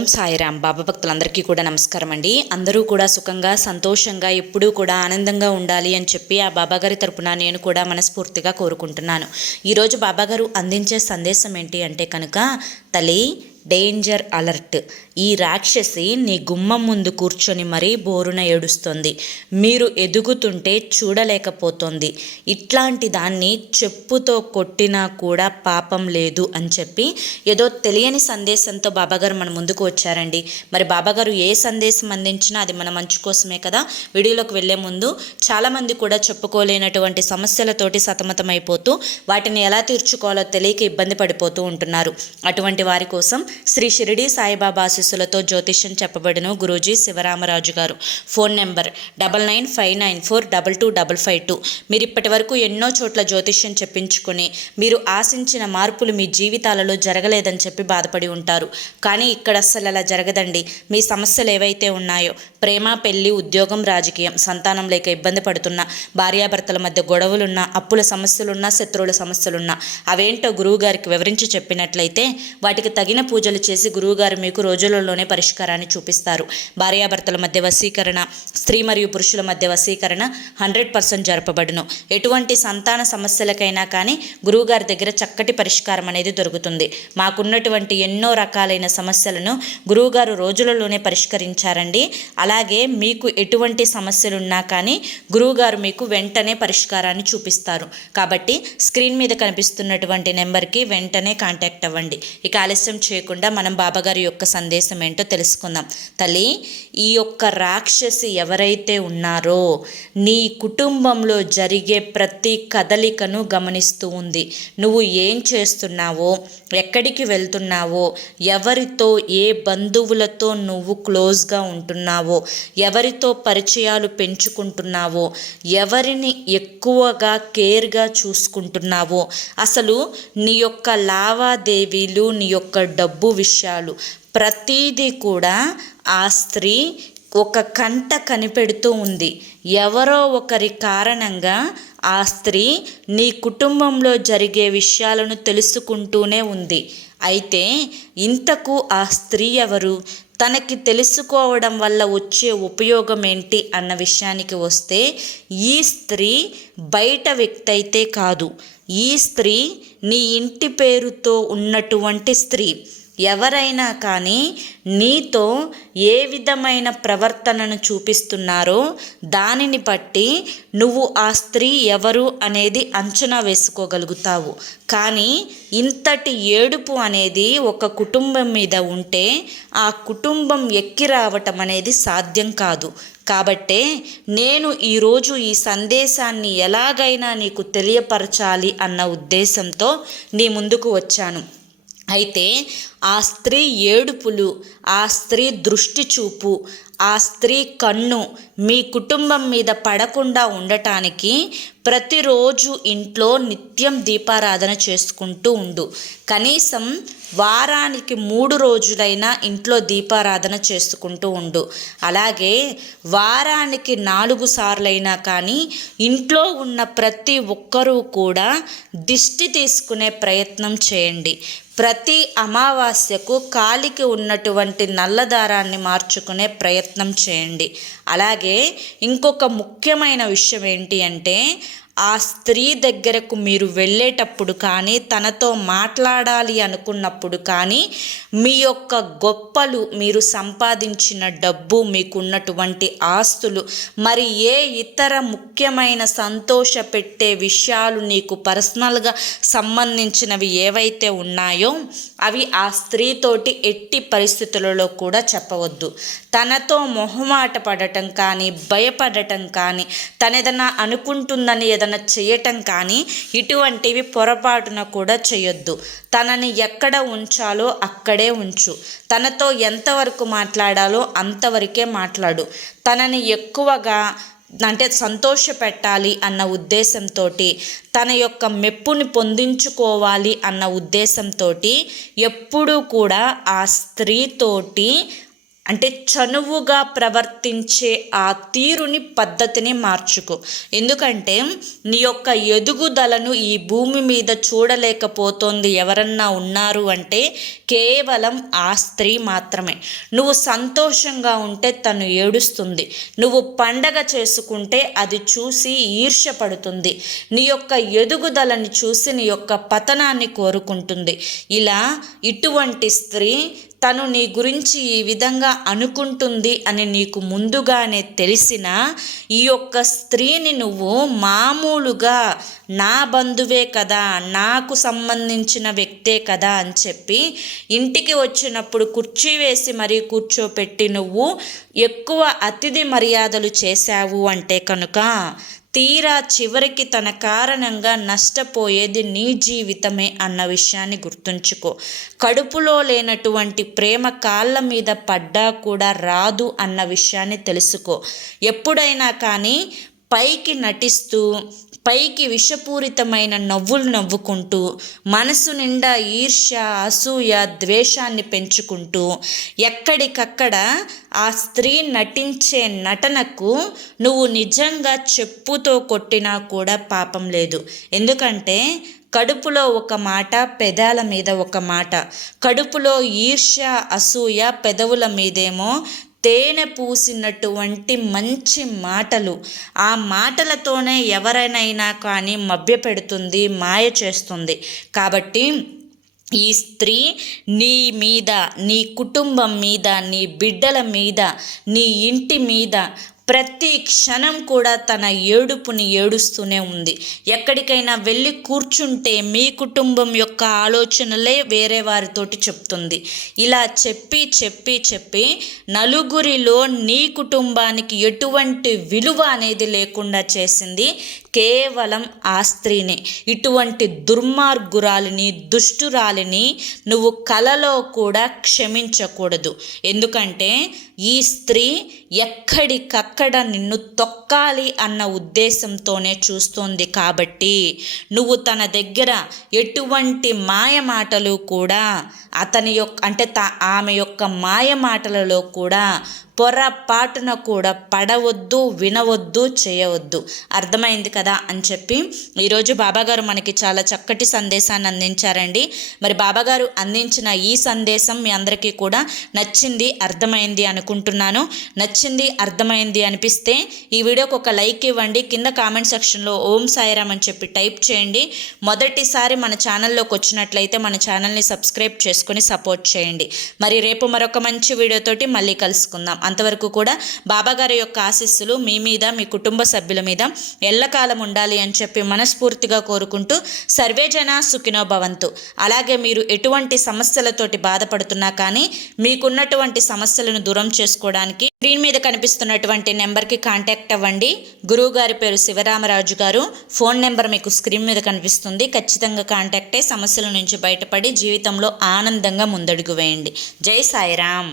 ఓం సాయిరామ్. బాబా భక్తులందరికీ కూడా నమస్కారం అండి. అందరూ కూడా సుఖంగా సంతోషంగా ఎప్పుడూ కూడా ఆనందంగా ఉండాలి అని చెప్పి ఆ బాబాగారి తరపున నేను కూడా మనస్ఫూర్తిగా కోరుకుంటున్నాను. ఈరోజు బాబాగారు అందించే సందేశం ఏంటి అంటే కనుక, తల్లి డేంజర్ అలర్ట్. ఈ రాక్షసి నీ గుమ్మం ముందు కూర్చొని మరీ బోరున ఏడుస్తుంది. మీరు ఎదుగుతుంటే చూడలేకపోతుంది. ఇట్లాంటి దాన్ని చెప్పుతో కొట్టినా కూడా పాపం లేదు అని చెప్పి ఏదో తెలియని సందేశంతో బాబాగారు మన ముందుకు వచ్చారండి. మరి బాబాగారు ఏ సందేశం అందించినా అది మన మంచి కోసమే కదా. వీడియోలోకి వెళ్లే ముందు చాలామంది కూడా చెప్పుకోలేనటువంటి సమస్యలతోటి సతమతమైపోతూ వాటిని ఎలా తీర్చుకోవాలో తెలియక ఇబ్బంది పడిపోతూ ఉంటున్నారు. అటువంటి వారి కోసం శ్రీ షిరిడి సాయిబాబా ఆశీస్సులతో జ్యోతిష్యం చెప్పబడిన గురూజీ శివరామరాజు గారు. Phone number 9959422552. మీరు ఇప్పటి వరకు ఎన్నో చోట్ల జ్యోతిష్యం చెప్పించుకుని మీరు ఆశించిన మార్పులు మీ జీవితాలలో జరగలేదని చెప్పి బాధపడి ఉంటారు. కానీ ఇక్కడ అస్సలు అలా జరగదండి. మీ సమస్యలు ఏవైతే ఉన్నాయో, ప్రేమ, పెళ్లి, ఉద్యోగం, రాజకీయం, సంతానం లేక ఇబ్బంది పడుతున్నా, భార్యాభర్తల మధ్య గొడవలున్నా, అప్పుల సమస్యలున్నా, శత్రువుల సమస్యలున్నా, అవేంటో గురువుగారికి వివరించి చెప్పినట్లయితే వాటికి తగిన పూజలు చేసి గురువుగారు మీకు రోజులలోనే పరిష్కారాన్ని చూపిస్తారు. భార్యాభర్తల మధ్య వశీకరణ, స్త్రీ మరియు పురుషుల మధ్య వశీకరణ 100% జరపబడును. ఎటువంటి సంతాన సమస్యలకైనా కానీ గురువుగారి దగ్గర చక్కటి పరిష్కారం అనేది దొరుకుతుంది. మాకున్నటువంటి ఎన్నో రకాలైన సమస్యలను గురువుగారు రోజులలోనే పరిష్కరించారండి. అలాగే మీకు ఎటువంటి సమస్యలున్నా కానీ గురువుగారు మీకు వెంటనే పరిష్కారాన్ని చూపిస్తారు. కాబట్టి స్క్రీన్ మీద కనిపిస్తున్నటువంటి నెంబర్కి వెంటనే కాంటాక్ట్ అవ్వండి. ఇక ఆలస్యం చేయకుండా మనం బాబాగారి యొక్క సందేశం ఏంటో తెలుసుకుందాం. తల్లి, ఈ యొక్క రాక్షసి ఎవరైతే ఉన్నారో నీ కుటుంబంలో జరిగే ప్రతి కదలికను గమనిస్తూ ఉంది. నువ్వు ఏం చేస్తున్నావో, ఎక్కడికి వెళ్తున్నావో, ఎవరితో, ఏ బంధువులతో నువ్వు క్లోజ్గా ఉంటున్నావో, ఎవరితో పరిచయాలు పెంచుకుంటున్నావో, ఎవరిని ఎక్కువగా కేర్గా చూసుకుంటున్నావో, అసలు నీ యొక్క లావాదేవీలు, నీ యొక్క డబ్బు విషయాలు ప్రతీదీ కూడా ఆ స్త్రీ ఒక కంట కనిపెడుతూ ఉంది. ఎవరో ఒకరి కారణంగా ఆ స్త్రీ నీ కుటుంబంలో జరిగే విషయాలను తెలుసుకుంటూనే ఉంది. అయితే ఇంతకు ఆ స్త్రీ ఎవరు? తనకి తెలుసుకోవడం వల్ల వచ్చే ఉపయోగం ఏంటి అన్న విషయానికి వస్తే, ఈ స్త్రీ బయట వ్యక్తి అయితే కాదు. ఈ స్త్రీ నీ ఇంటి పేరుతో ఉన్నటువంటి స్త్రీ. ఎవరైనా కానీ నీతో ఏ విధమైన ప్రవర్తనను చూపిస్తున్నారో దానిని బట్టి నువ్వు ఆ స్త్రీ ఎవరు అనేది అంచనా వేసుకోగలుగుతావు. కానీ ఇంతటి ఏడుపు అనేది ఒక కుటుంబం మీద ఉంటే ఆ కుటుంబం ఎక్కి రావటం అనేది సాధ్యం కాదు. కాబట్టే నేను ఈరోజు ఈ సందేశాన్ని ఎలాగైనా నీకు తెలియపరచాలి అన్న ఉద్దేశంతో నీ ముందుకు వచ్చాను. అయితే ఆ స్త్రీ ఏడుపులు, ఆ స్త్రీ దృష్టి చూపు, ఆ స్త్రీ కన్ను మీ కుటుంబం మీద పడకుండా ఉండటానికి ప్రతిరోజు ఇంట్లో నిత్యం దీపారాధన చేసుకుంటూ ఉండు. కనీసం వారానికి 3 రోజులైనా ఇంట్లో దీపారాధన చేసుకుంటూ ఉండు. అలాగే వారానికి 4 సార్లైనా కానీ ఇంట్లో ఉన్న ప్రతి ఒక్కరూ కూడా దిష్టి తీసుకునే ప్రయత్నం చేయండి. ప్రతి అమావాస్యకు కాలికి ఉన్నటువంటి నల్లదారాన్ని మార్చుకునే ప్రయత్నం చేయండి. అలాగే ఇంకొక ముఖ్యమైన విషయం ఏంటి అంటే, ఆ స్త్రీ దగ్గరకు మీరు వెళ్ళేటప్పుడు కానీ, తనతో మాట్లాడాలి అనుకున్నప్పుడు కానీ, మీ యొక్క గొప్పలు, మీరు సంపాదించిన డబ్బు, మీకున్నటువంటి ఆస్తులు, మరి ఏ ఇతర ముఖ్యమైన సంతోషపెట్టే విషయాలు నీకు పర్సనల్గా సంబంధించినవి ఏవైతే ఉన్నాయో అవి ఆ స్త్రీతోటి ఎట్టి పరిస్థితులలో కూడా చెప్పవద్దు. తనతో మొహమాట పడటం కానీ, భయపడటం కానీ, తనేదన్నా అనుకుంటుందని ఏదైనా చేయటం కానీ ఇటువంటివి పొరపాటున కూడా చేయొద్దు. తనని ఎక్కడ ఉంచాలో అక్కడే ఉంచు. తనతో ఎంతవరకు మాట్లాడాలో అంతవరకే మాట్లాడు. తనని ఎక్కువగా సంతోషపెట్టాలి అన్న ఉద్దేశంతో, తన యొక్క మెప్పుని పొందించుకోవాలి అన్న ఉద్దేశంతో ఎప్పుడూ కూడా ఆ స్త్రీతోటి అంటే చనువుగా ప్రవర్తించే ఆ తీరుని పద్ధతిని మార్చుకో. ఎందుకంటే నీ యొక్క ఎదుగుదలను ఈ భూమి మీద చూడలేకపోతోంది ఎవరన్నా ఉన్నారు అంటే కేవలం ఆ స్త్రీ మాత్రమే. నువ్వు సంతోషంగా ఉంటే తను ఏడుస్తుంది, నువ్వు పండగ చేసుకుంటే అది చూసి ఈర్ష్యపడుతుంది, నీ యొక్క ఎదుగుదలని చూసి నీ యొక్క పతనాన్ని కోరుకుంటుంది. ఇలా ఇటువంటి స్త్రీ తను నీ గురించి ఈ విధంగా అనుకుంటుంది అని నీకు ముందుగానే తెలిసిన ఈ యొక్క స్త్రీని నువ్వు మామూలుగా నా బంధువే కదా, నాకు సంబంధించిన వ్యక్తే కదా అని చెప్పి ఇంటికి వచ్చినప్పుడు కుర్చీ వేసి మరీ కూర్చోపెట్టి నువ్వు ఎక్కువ అతిథి మర్యాదలు చేశావు అంటే కనుక తీరా చివరికి తన కారణంగా నష్టపోయేది నీ జీవితమే అన్న విషయాన్ని గుర్తుంచుకో. కడుపులో లేనటువంటి ప్రేమ కాళ్ళ మీద పడ్డా కూడా రాదు అన్న విషయాన్ని తెలుసుకో. ఎప్పుడైనా కానీ పైకి నటిస్తూ పైకి విషపూరితమైన నవ్వులు నవ్వుకుంటూ మనసు నిండా ఈర్ష్య, అసూయ, ద్వేషాన్ని పెంచుకుంటూ ఎక్కడికక్కడ ఆ స్త్రీ నటించే నటనకు నువ్వు నిజంగా చెప్పుతో కొట్టినా కూడా పాపం లేదు. ఎందుకంటే కడుపులో ఒక మాట, పెదాల మీద ఒక మాట. కడుపులో ఈర్ష్య, అసూయ, పెదవుల మీదేమో తేనె పూసినటువంటి మంచి మాటలు. ఆ మాటలతోనే ఎవరైనా కానీ మభ్యపెడుతుంది, మాయ చేస్తుంది. కాబట్టి ఈ స్త్రీ నీ మీద, నీ కుటుంబం మీద, నీ బిడ్డల మీద, నీ ఇంటి మీద ప్రతి క్షణం కూడా తన ఏడుపుని ఏడుస్తూనే ఉంది. ఎక్కడికైనా వెళ్ళి కూర్చుంటే మీ కుటుంబం యొక్క ఆలోచనలే వేరే వారితోటి చెప్తుంది. ఇలా చెప్పి చెప్పి చెప్పి నలుగురిలో నీ కుటుంబానికి ఎటువంటి విలువ అనేది లేకుండా చేసింది కేవలం ఆ స్త్రీని. ఇటువంటి దుర్మార్గురాలిని, దుష్టురాలిని నువ్వు కలలో కూడా క్షమించకూడదు. ఎందుకంటే ఈ స్త్రీ ఎక్కడికక్కడ నిన్ను తొక్కాలి అన్న ఉద్దేశంతోనే చూస్తోంది. కాబట్టి నువ్వు తన దగ్గర ఎటువంటి మాయ మాటలు కూడా అతని యొక్క అంటే ఆమె యొక్క మాయ మాటలలో కూడా పొరపాటున కూడా పడవద్దు, వినవద్దు, చేయవద్దు. అర్థమైంది కదా అని చెప్పి ఈరోజు బాబాగారు మనకి చాలా చక్కటి సందేశాన్ని అందించారండి. మరి బాబాగారు అందించిన ఈ సందేశం మీ అందరికీ కూడా నచ్చింది, అర్థమైంది అనుకుంటున్నాను. నచ్చింది, అర్థమైంది అనిపిస్తే ఈ వీడియోకి ఒక లైక్ ఇవ్వండి. కింద కామెంట్ సెక్షన్లో ఓం సాయిరామ్ అని చెప్పి టైప్ చేయండి. మొదటిసారి మన ఛానల్లోకి వచ్చినట్లయితే మన ఛానల్ని సబ్స్క్రైబ్ చేసుకొని సపోర్ట్ చేయండి. మరి రేపు మరొక మంచి వీడియోతోటి మళ్ళీ కలుసుకుందాం. అంతవరకు కూడా బాబాగారి యొక్క ఆశీస్సులు మీ మీద, మీ కుటుంబ సభ్యుల మీద ఎల్లకాలం ఉండాలి అని చెప్పి మనస్ఫూర్తిగా కోరుకుంటూ సర్వేజన సుఖినో భవంతు. అలాగే మీరు ఎటువంటి సమస్యలతోటి బాధపడుతున్నా కానీ మీకున్నటువంటి సమస్యలను దూరం చేసుకోవడానికి స్క్రీన్ మీద కనిపిస్తున్నటువంటి నెంబర్కి కాంటాక్ట్ అవ్వండి. గురువుగారి పేరు శివరామరాజు గారు. ఫోన్ నెంబర్ మీకు స్క్రీన్ మీద కనిపిస్తుంది. ఖచ్చితంగా కాంటాక్ట్ అయ్యి సమస్యల నుంచి బయటపడి జీవితంలో ఆనందంగా ముందడుగు వేయండి. జై సాయిరామ్.